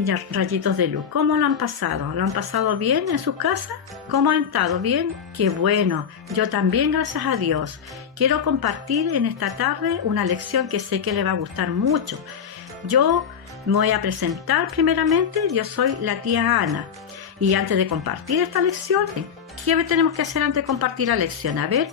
mis rayitos de luz? ¿Cómo lo han pasado? ¿Lo han pasado bien en sus casas? ¿Cómo han estado? ¿Bien? ¡Qué bueno! Yo también, gracias a Dios. Quiero compartir en esta tarde una lección que sé que le va a gustar mucho. Yo me voy a presentar primeramente. Yo soy la tía Ana. Y antes de compartir esta lección, ¿qué tenemos que hacer antes de compartir la lección? A ver,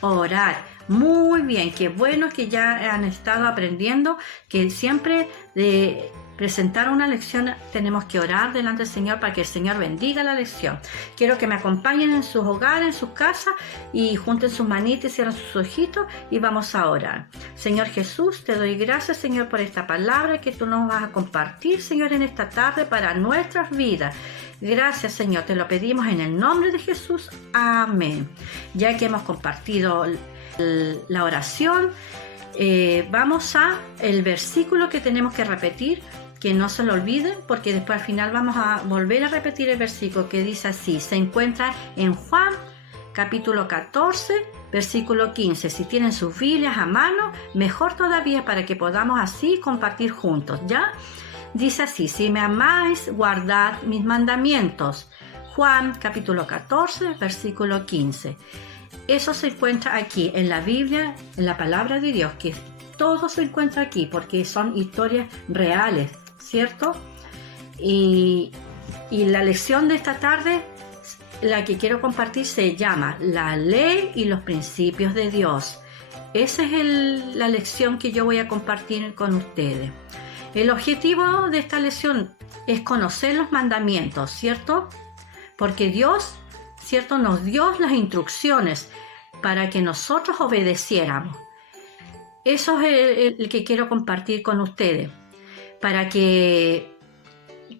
orar. Muy bien, qué bueno que ya han estado aprendiendo que siempre de presentar una lección tenemos que orar delante del Señor para que el Señor bendiga la lección. Quiero que me acompañen en sus hogares, en sus casas y junten sus manitas, cierren sus ojitos y vamos a orar. Señor Jesús, te doy gracias, Señor, por esta palabra que tú nos vas a compartir, Señor, en esta tarde para nuestras vidas. Gracias, Señor, te lo pedimos en el nombre de Jesús. Amén. Ya que hemos compartido la oración, vamos a el versículo que tenemos que repetir, que no se lo olviden, porque después al final vamos a volver a repetir el versículo que dice así. Se encuentra en Juan capítulo 14 versículo 15. Si tienen sus Biblias a mano, mejor todavía para que podamos así compartir juntos, ¿ya? Dice así: si me amáis, guardad mis mandamientos. Juan capítulo 14 versículo 15. Eso se encuentra aquí en la Biblia, en la palabra de Dios, que todo se encuentra aquí porque son historias reales, ¿cierto? Y la lección de esta tarde, la que quiero compartir, se llama La ley y los principios de Dios. Esa es la lección que yo voy a compartir con ustedes. El objetivo de esta lección es conocer los mandamientos, ¿cierto? Porque Dios, ¿cierto?, nos dio las instrucciones para que nosotros obedeciéramos. Eso es el que quiero compartir con ustedes, para que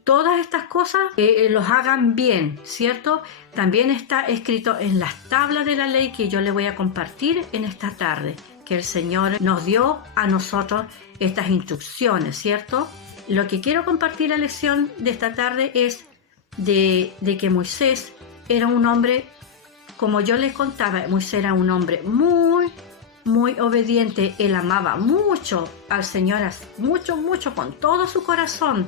todas estas cosas los hagan bien, ¿cierto? También está escrito en las tablas de la ley que yo les voy a compartir en esta tarde, que el Señor nos dio a nosotros estas instrucciones, ¿cierto? Lo que quiero compartir la lección de esta tarde es de que Moisés era un hombre, como yo les contaba, Moisés era un hombre muy obediente. Él amaba mucho al Señor, mucho, con todo su corazón.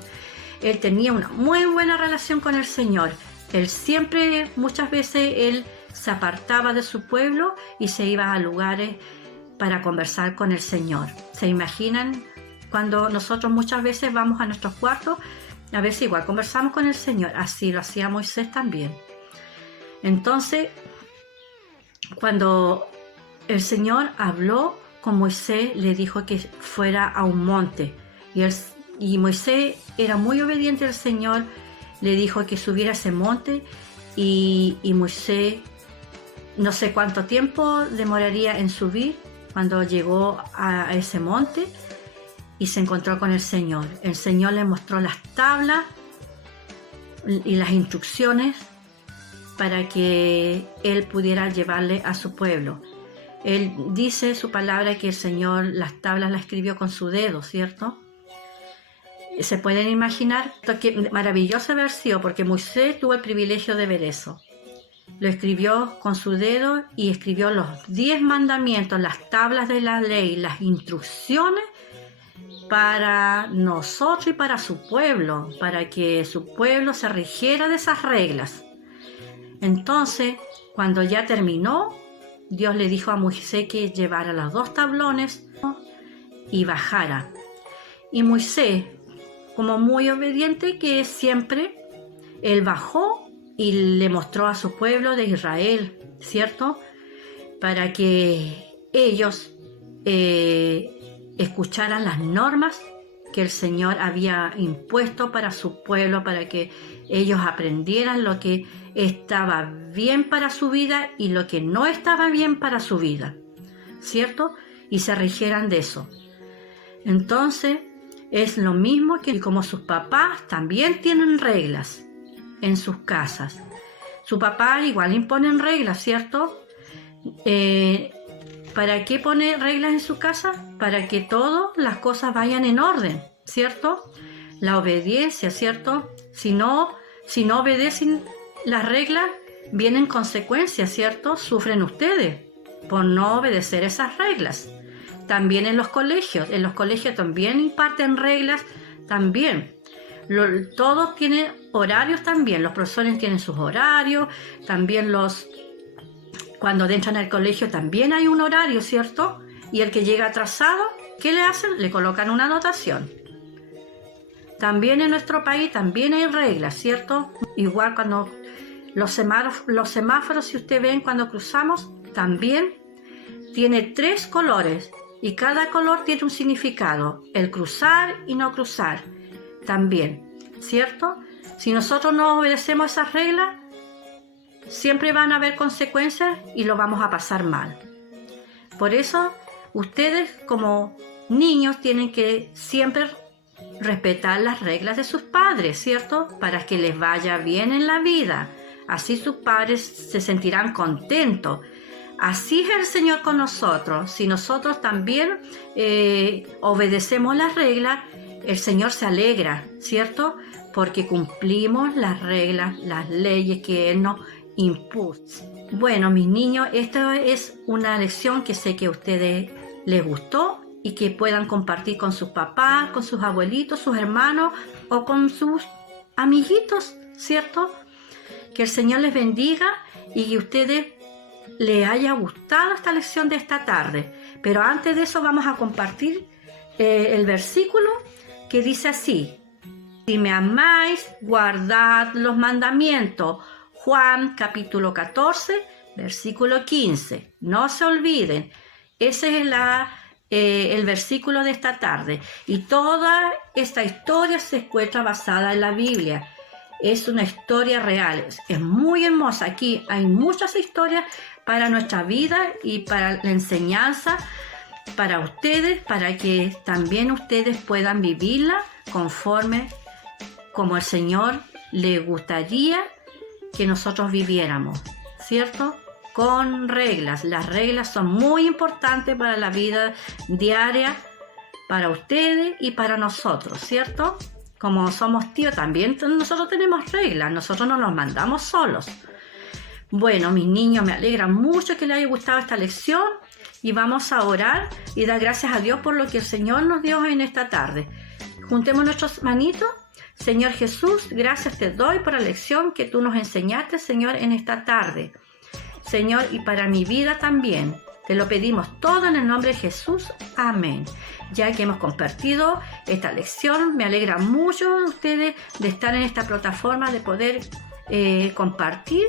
Él tenía una muy buena relación con el Señor. Él siempre, muchas veces, él se apartaba de su pueblo y se iba a lugares para conversar con el Señor. ¿Se imaginan? Cuando nosotros muchas veces vamos a nuestros cuartos, a veces igual conversamos con el Señor. Así lo hacía Moisés también. Entonces, cuando el Señor habló con Moisés, le dijo que fuera a un monte. Y Moisés era muy obediente al Señor, le dijo que subiera a ese monte y Moisés, no sé cuánto tiempo demoraría en subir. Cuando llegó a ese monte y se encontró con el Señor le mostró las tablas y las instrucciones para que él pudiera llevarle a su pueblo. Él dice su palabra que el Señor las tablas las escribió con su dedo, ¿cierto? Se pueden imaginar qué maravilloso haber sido, porque Moisés tuvo el privilegio de ver eso. Lo escribió con su dedo y escribió los 10 mandamientos, las tablas de la ley, las instrucciones para nosotros y para su pueblo, para que su pueblo se rigiera de esas reglas. Entonces, cuando ya terminó, Dios le dijo a Moisés que llevara los 2 tablones y bajara. Y Moisés, como muy obediente que es siempre, él bajó y le mostró a su pueblo de Israel, ¿cierto? Para que ellos escucharan las normas que el Señor había impuesto para su pueblo, para que ellos aprendieran lo que estaba bien para su vida y lo que no estaba bien para su vida, ¿cierto? Y se rigieran de eso. Entonces, es lo mismo que como sus papás también tienen reglas en sus casas. Su papá igual imponen reglas, ¿cierto? ¿Para qué pone reglas en su casa? Para que todas las cosas vayan en orden, ¿cierto? La obediencia, ¿cierto? Si no obedecen las reglas, vienen consecuencias, ¿cierto? Sufren ustedes por no obedecer esas reglas. También en los colegios también imparten reglas, también. Todos tienen horarios también, los profesores tienen sus horarios, también cuando entran al colegio también hay un horario, ¿cierto? Y el que llega atrasado, ¿qué le hacen? Le colocan una anotación. También en nuestro país también hay reglas, ¿cierto? Igual cuando los semáforos, si ustedes ven cuando cruzamos, también tiene 3 colores y cada color tiene un significado. El cruzar y no cruzar también, ¿cierto? Si nosotros no obedecemos esas reglas, siempre van a haber consecuencias y lo vamos a pasar mal. Por eso, ustedes como niños tienen que siempre respetar las reglas de sus padres, ¿cierto? Para que les vaya bien en la vida. Así sus padres se sentirán contentos. Así es el Señor con nosotros. Si nosotros también obedecemos las reglas, el Señor se alegra, ¿cierto? Porque cumplimos las reglas, las leyes que Él nos impuso. Bueno, mis niños, esta es una lección que sé que a ustedes les gustó y que puedan compartir con sus papás, con sus abuelitos, sus hermanos o con sus amiguitos, ¿cierto? Que el Señor les bendiga y que a ustedes les haya gustado esta lección de esta tarde. Pero antes de eso vamos a compartir el versículo que dice así: si me amáis, guardad los mandamientos. Juan capítulo 14, versículo 15. No se olviden, ese es el versículo de esta tarde. Y toda esta historia se encuentra basada en la Biblia. Es una historia real, es muy hermosa. Aquí hay muchas historias para nuestra vida y para la enseñanza, para ustedes, para que también ustedes puedan vivirla conforme como el Señor le gustaría que nosotros viviéramos, ¿cierto? Con reglas. Las reglas son muy importantes para la vida diaria, para ustedes y para nosotros, ¿cierto? Como somos tíos también nosotros tenemos reglas, nosotros no nos mandamos solos. Bueno, mis niños, me alegra mucho que les haya gustado esta lección y vamos a orar y dar gracias a Dios por lo que el Señor nos dio en esta tarde. Juntemos nuestras manitos. Señor Jesús, gracias te doy por la lección que tú nos enseñaste, Señor, en esta tarde. Señor, y para mi vida también. Te lo pedimos todo en el nombre de Jesús. Amén. Ya que hemos compartido esta lección, me alegra mucho de ustedes de estar en esta plataforma, de poder compartir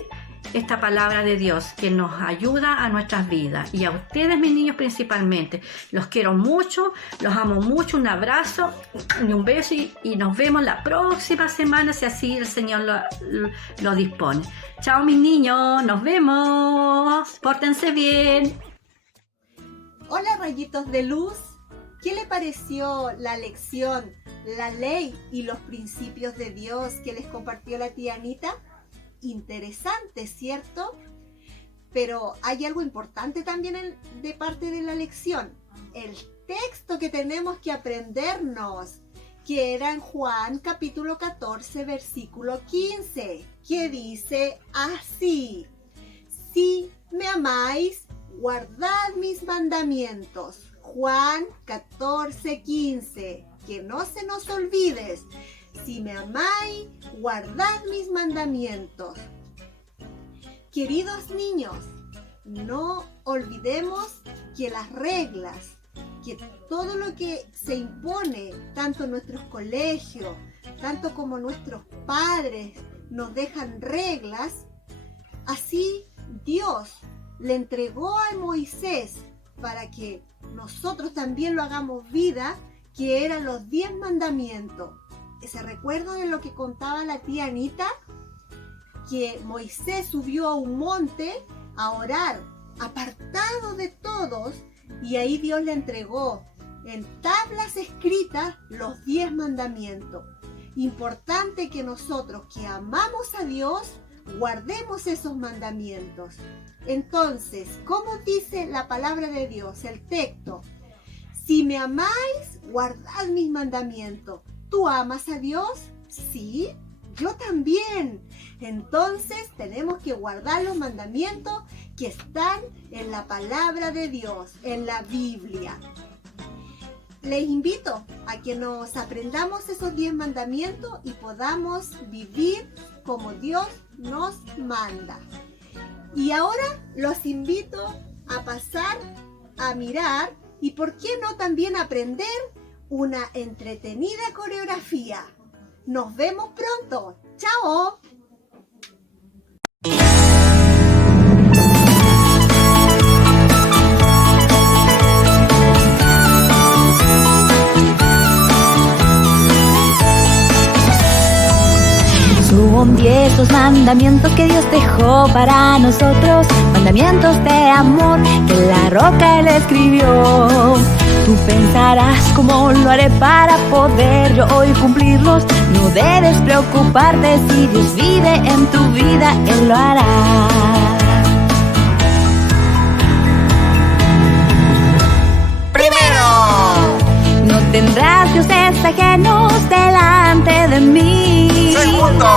esta palabra de Dios que nos ayuda a nuestras vidas. Y a ustedes, mis niños, principalmente. Los quiero mucho, los amo mucho. Un abrazo y un beso y nos vemos la próxima semana si así el Señor lo dispone. Chao, mis niños, nos vemos. Pórtense bien. Hola, rayitos de luz. ¿Qué le pareció la lección, la ley y los principios de Dios que les compartió la tía Anita? Interesante, ¿cierto? Pero hay algo importante también de parte de la lección. El texto que tenemos que aprendernos, que era en Juan capítulo 14, versículo 15, que dice así: si me amáis, guardad mis mandamientos. Juan 14, 15. Que no se nos olvides. Si me amáis, guardad mis mandamientos. Queridos niños, no olvidemos que las reglas, que todo lo que se impone, tanto en nuestros colegios, tanto como nuestros padres nos dejan reglas, así Dios le entregó a Moisés para que nosotros también lo hagamos vida, que eran los 10 mandamientos. ¿Se recuerdan de lo que contaba la tía Anita? Que Moisés subió a un monte a orar, apartado de todos, y ahí Dios le entregó en tablas escritas los 10 mandamientos. Importante que nosotros que amamos a Dios, guardemos esos mandamientos. Entonces, ¿cómo dice la palabra de Dios, el texto? Si me amáis, guardad mis mandamientos. ¿Tú amas a Dios? Sí, yo también. Entonces tenemos que guardar los mandamientos que están en la palabra de Dios, en la Biblia. les invito a que nos aprendamos esos 10 mandamientos y podamos vivir como Dios nos manda. Y ahora los invito a pasar a mirar y por qué no también aprender una entretenida coreografía. Nos vemos pronto. ¡Chao! Son 10 los mandamientos que Dios dejó para nosotros, mandamientos de amor que la roca Él escribió. Tú pensarás cómo lo haré para poder yo hoy cumplirlos. No debes preocuparte, si Dios vive en tu vida, Él lo hará. No tendrás dioses ajenos delante de mí. Segundo,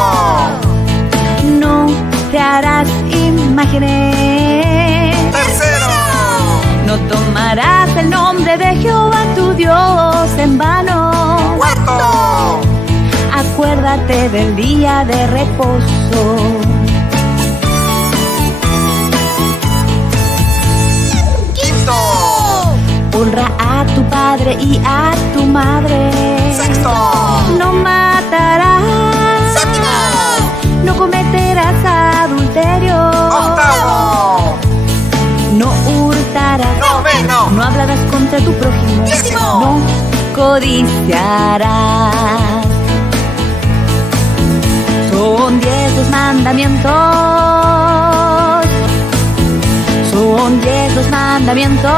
No te harás imágenes. tercero, No tomarás el nombre de Jehová tu Dios en vano. cuarto, Acuérdate del día de reposo. quinto, Honra a tu padre y a tu madre. sexto, No matarás. séptimo, No cometerás adulterio. octavo, No hurtarás. noveno, No hablarás contra tu prójimo. décimo, No codiciarás. Son 10 los mandamientos. Son 10 los mandamientos.